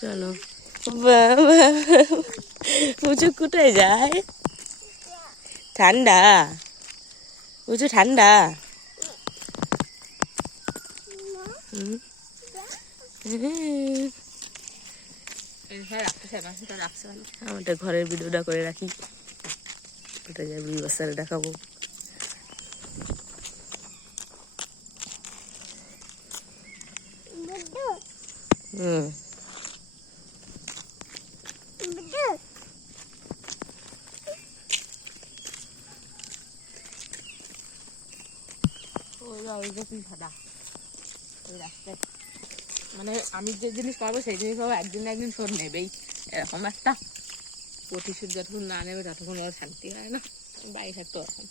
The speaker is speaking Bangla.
চলো বাবা উঁচু কোথায় যায়? ঠান্ডা উঁচু ঠান্ডা। আমাদের ঘরের ভিডিওটা করে রাখি, ওটা যাই বাচ্চারা দেখাবো। মানে আমি যে জিনিস পাবো সেই জিনিস পাবো, একদিন না একদিন শোধ নেবেই, এরকম একটা প্রতিশোধ যতক্ষণ না নেবে ততক্ষণ ওরা শান্তি হয় না। বাড়ি থাকতো এখন